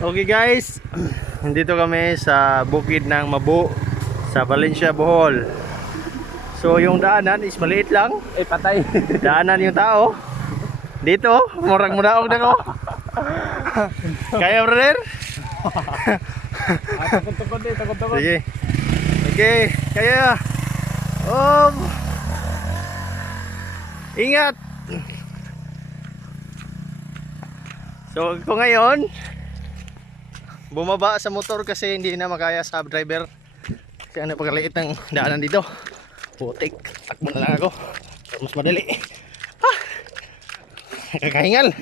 Okay guys, nandito kami sa bukid ng Mabu sa Valencia, Bohol. So yung daanan is maliit lang. Eh, patay. Daanan yung tao. Dito, murang mudaog na ko. Kaya brother? Ah, Takot-takot eh, takot-takot. Sige. Okay, kaya. Um, ingat. So, ko ngayon, bumaba sa motor kasi hindi na makaya sa driver. Kasi ano pagkaliit ng daanan dito. Putik, takbo na lang ako. Mas madali. Ah! Kakahingal.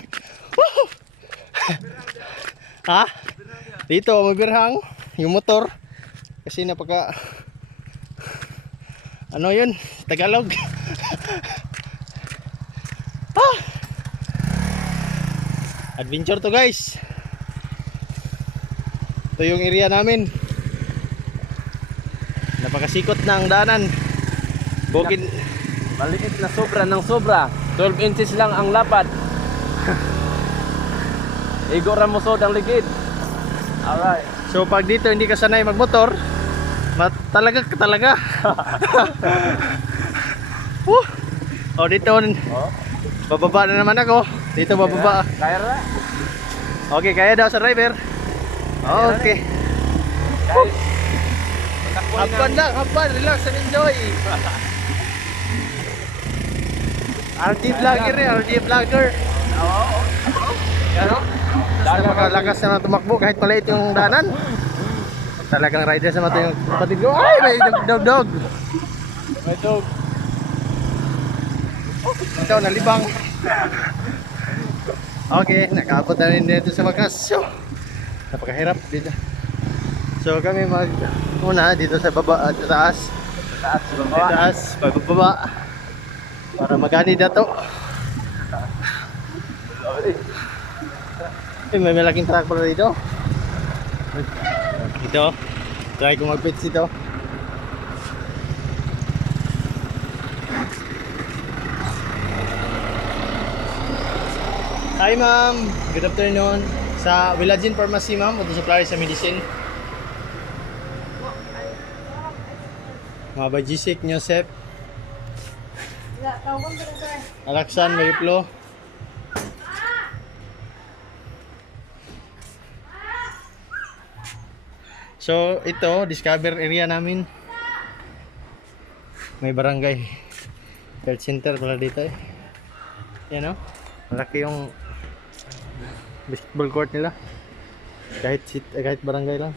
Ha? Dito, mabirhang yung motor. Kasi napaka ano yun? Tagalog. ah! Adventure to guys. Ito yung area namin. Napakasikot na ang daanan. Bukid. Maliit na sobra ng sobra. 12 inches lang ang lapad. Igo Ramosod ang ligid. Alright. So pag dito hindi ka sanay magmotor, mat talaga talaga. Woo! Oh dito Oh. bababa na naman ako. Dito bababa. Kaya na. Okay, kaya daw sa driver. Okay. Patakboy Haban lang, haban, relax and enjoy. RG vlogger eh, RG vlogger. Oo. Ano? Napakalakas na tumakbo kahit maliit yung daanan. Talagang rider sa mata yung kapatid ko. Ay, may dog dog dog. May dog. Ito, nalibang. Okay, nakaabot na rin dito sa wakas. So, napakahirap dito. So kami mag una dito sa baba at taas. Taas, baba. taas, pagbaba. Para magani na to. Eh, may malaking truck pala dito. Ito. Try ko mag-pitch dito. Hi ma'am, good afternoon. Sa Willagin Pharmacy ma'am, auto supplier sa medicine. Mga Bajisik, Joseph, Alaksan, Mayuplo. So, ito, discover area namin. May barangay. Health center pala dito eh. Yan o. Malaki yung basketball court nila. Kahit, sit, eh, kahit barangay lang.